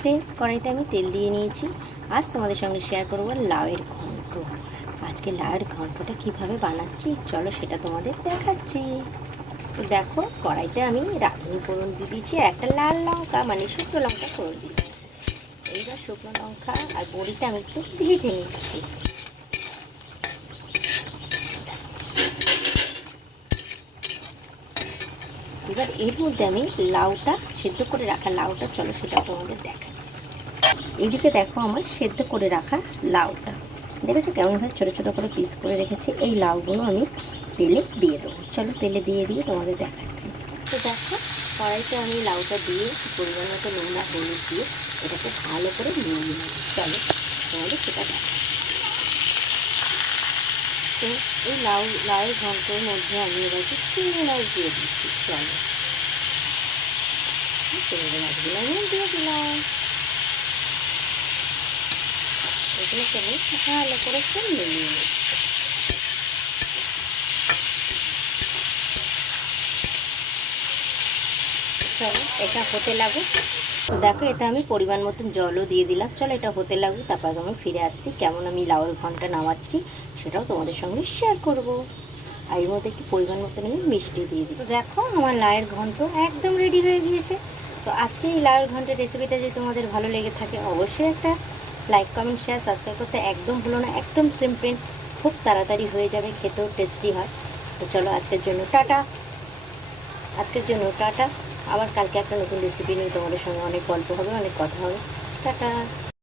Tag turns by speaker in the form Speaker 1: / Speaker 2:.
Speaker 1: Friends, কড়াইতে আমি তেল দিয়ে নিয়েছি। আজ তোমাদের সঙ্গে শেয়ার করব লাউয়ের ঘন্ট। আজকে লাউয়ের ঘন্টটা কীভাবে বানাচ্ছি? চলো সেটা তোমাদের দেখাচ্ছি। তো দেখো, কড়াইতে আমি রাঁধুনি ফোড়ন দিয়ে দিয়েছি একটা লাল লঙ্কা মানে শুকনো লঙ্কা ফোড়ন দিয়ে দিয়েছি। এইবার শুকনো লঙ্কা আর বড়িটা আমি একটু ভেজে নিচ্ছি। এবার এর মধ্যে আমি লাউটা সেদ্ধ করে রাখা লাউটা, চলো সেটা তোমাদের দেখাচ্ছি। এইদিকে দেখো আমার সেদ্ধ করে রাখা লাউটা। দেখেছ কেমনভাবে ছোটো ছোটো করে পিস করে রেখেছি? এই লাউগুলো আমি তেলে দিয়ে দেবো। চলো তেলে দিয়ে দিয়ে তোমাদের দেখাচ্ছি। তো দেখো, কড়াইতে আমি লাউটা দিয়ে পরিমাণ মতো নোংরা হলুদ দিয়ে এটাকে ভালো করে নিয়ে নিই চলো, তোমাদের সেটা দেখো তো এই লাউ লাউয়ের ঘন্টের মধ্যে আমি এবার চিংড়ি মাছ দিয়ে দিচ্ছি, চলো। চিংড়ি মাছগুলো আমি দিয়ে দিলাম। এগুলোকে আমি ভালো করে একটু চলো, এটা হতে লাগুক। তো দেখো এটা আমি পরিমাণ মতন জলও দিয়ে দিলাম। চলো এটা হতে লাগবে তারপর আমি ফিরে আসছি। কেমন আমি লাউয়ের ঘণ্টা নামাচ্ছি, সেটাও তোমাদের সঙ্গে শেয়ার করব। আর এর মধ্যে একটু পরিমাণ মতন আমি মিষ্টি দিয়ে দিই তো দেখো, আমার লাউয়ের ঘন্ট একদম রেডি হয়ে গিয়েছে। তো আজকে এই লাউয়ের ঘন্টের রেসিপিটা যদি তোমাদের ভালো লেগে থাকে, অবশ্যই একটা লাইক কমেন্ট শেয়ার সাবস্ক্রাইব করতে একদম ভুলো না। একদম সিম্পল খুব তাড়াতাড়ি হয়ে যাবে, খেতেও টেস্টি হয়। তো চলো, আজকের জন্য টাটা। আজকের জন্য টাটা। আবার কালকে একটা নতুন রেসিপি নিয়ে তোমাদের সঙ্গে অনেক গল্প হবে, অনেক কথা হবে। টাটা।